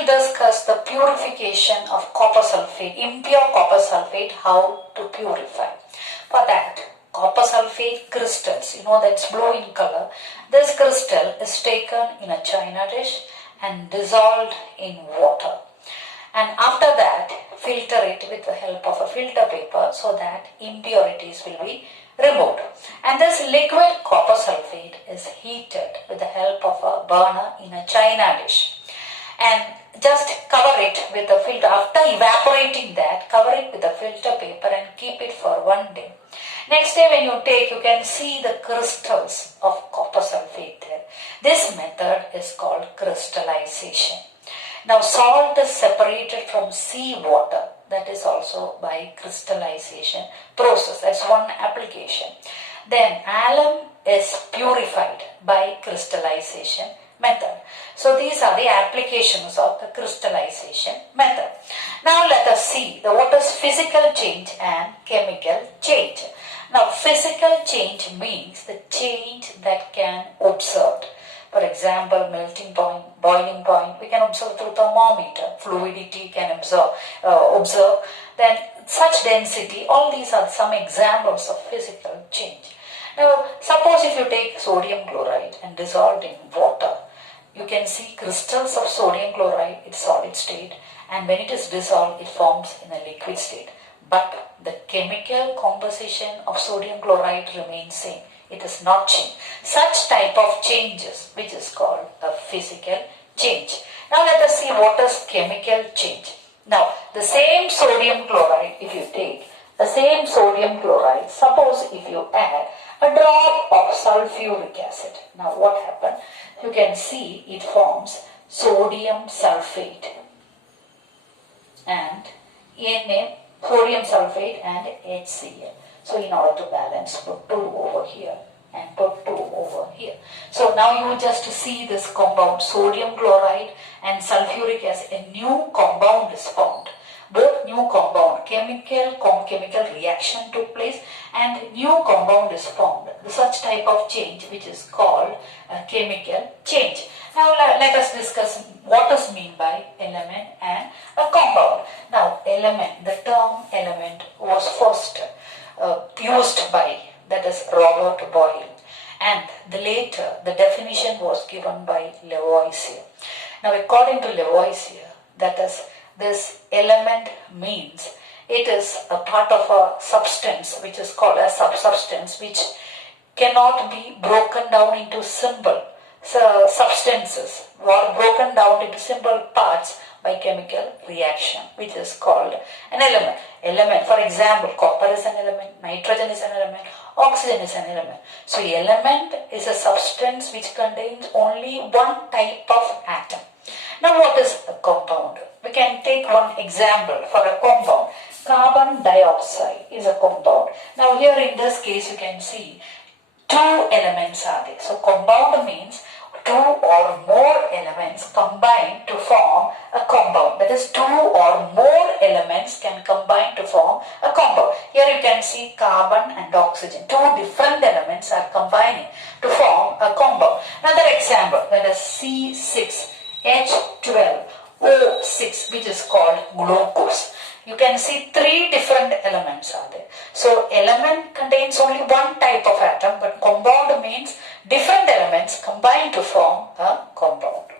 will discuss the purification of copper sulfate, impure copper sulfate, how to purify. For that, copper sulfate crystals, that's blue in color. This crystal is taken in a china dish and dissolved in water. And after that, filter it with the help of a filter paper so that impurities will be removed. And this liquid copper sulfate is heated with the help of a burner in a china dish. And just cover it with a filter. After evaporating that, cover it with a filter paper and keep it for 1 day. Next day when you take, you can see the crystals of copper sulfate there. This method is called crystallization. Now salt is separated from sea water. That is also by crystallization process. That's one application. Then alum is purified by crystallization method. So these are the applications of the crystallization method. Now let us see what is physical change and chemical change. Now physical change means the change that can observed. For example, melting point, boiling point, we can observe through thermometer. Fluidity can observe. Then such density, all these are some examples of physical change. Now, suppose if you take sodium chloride and dissolved in water, you can see crystals of sodium chloride, it's solid state, and when it is dissolved, it forms in a liquid state. But the chemical composition of sodium chloride remains same. It is not changed. Such type of changes, which is called a physical change. Now let us see what is chemical change. Now the same sodium chloride, if you take the same sodium chloride, suppose if you add a drop of sulfuric acid. Now what happens? You can see it forms sodium sulfate and Na, sodium sulfate and HCl. So in order to balance, put 2 over here and put 2 over here. So now you just see this compound, sodium chloride and sulfuric acid, a new compound is formed. Both new compound, chemical reaction took place and new compound is formed. Such type of change which is called a chemical change. Now let us discuss what is meant by element and a compound. Now element, the term element was first used by, that is Robert Boyle, and later the definition was given by Lavoisier. Now according to Lavoisier, that is, this element means it is a part of a substance which is called a substance which cannot be broken down into simple substances or broken down into simple parts by chemical reaction, which is called an element. Element, for example, copper is an element, nitrogen is an element, oxygen is an element. So element is a substance which contains only one type of atom. Now what is a compound? We can take one example for a compound. Carbon dioxide is a compound. Now here in this case you can see 2 elements are there. So compound means 2 or more elements combine to form a compound. That is 2 or more elements can combine to form a compound. Here you can see carbon and oxygen. 2 different elements are combining to form a compound. Another example, that is C6H12O6, which is called glucose. You can see 3 different elements are there. So element contains only one type of atom, but compound means different elements combine to form a compound.